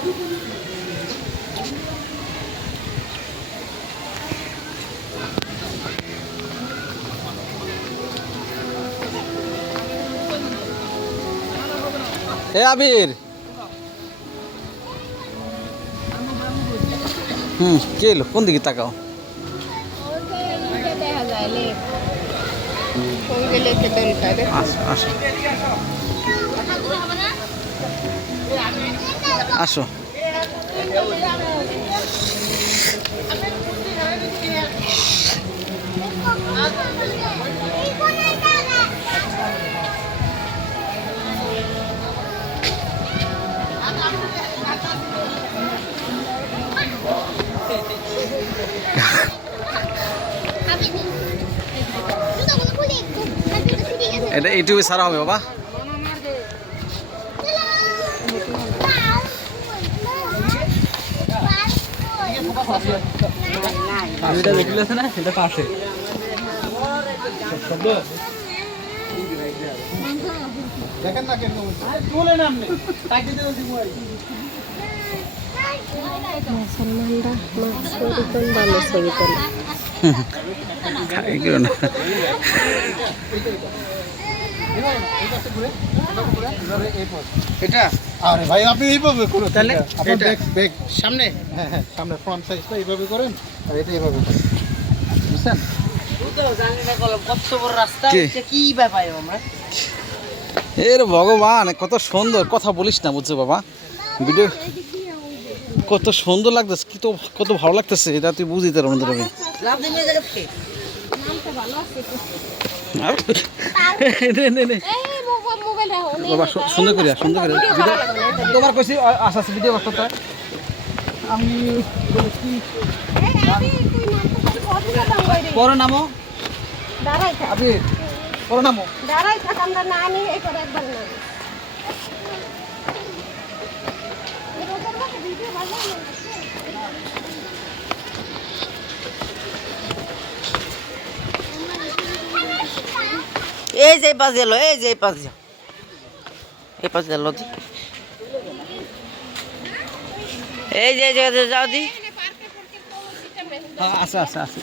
এ আবির, কে এলো? কোন দিকে তাকাও? আসো আসো আসো। এটা ইউটিউবে ছাড়া হবে বাবা। দেখেন না কেন তুলে নাম নেই তাই দিতে বলছি মুসলমানরা মাছরিকন বা মাছরিকন খাই কেন না এটা। আরে ভাই আপনি এইভাবে করুন তাহলে আপনি ব্যাক সামনে, হ্যাঁ হ্যাঁ সামনে ফ্রন্ট সাইজটা এইভাবে করেন আর এটা এইভাবে করেন, বুঝছেন? কত বড় রাস্তা কি ব্যাপার আমরা এর ভগবান, কত সুন্দর কথা বলিস না, বুঝছো বাবা? ভিডিও কত সুন্দর লাগতেছে, কি তো কত ভালো লাগতেছে, এটা তুই বুঝিতে পারবি না। বাবা সুন্দর করিয়া সুন্দর করে তোমার কইছি আশা ভিডিও করতে আমি বড় নামো আপনি বড় নামো দাঁড়াই থাক, আমরা না নিয়ে একবার একবার না এই যে পাশ গেল, এই যে পাশ যাও, এই পাশ গেল, এই যে যাও দি। আচ্ছা আচ্ছা আচ্ছা।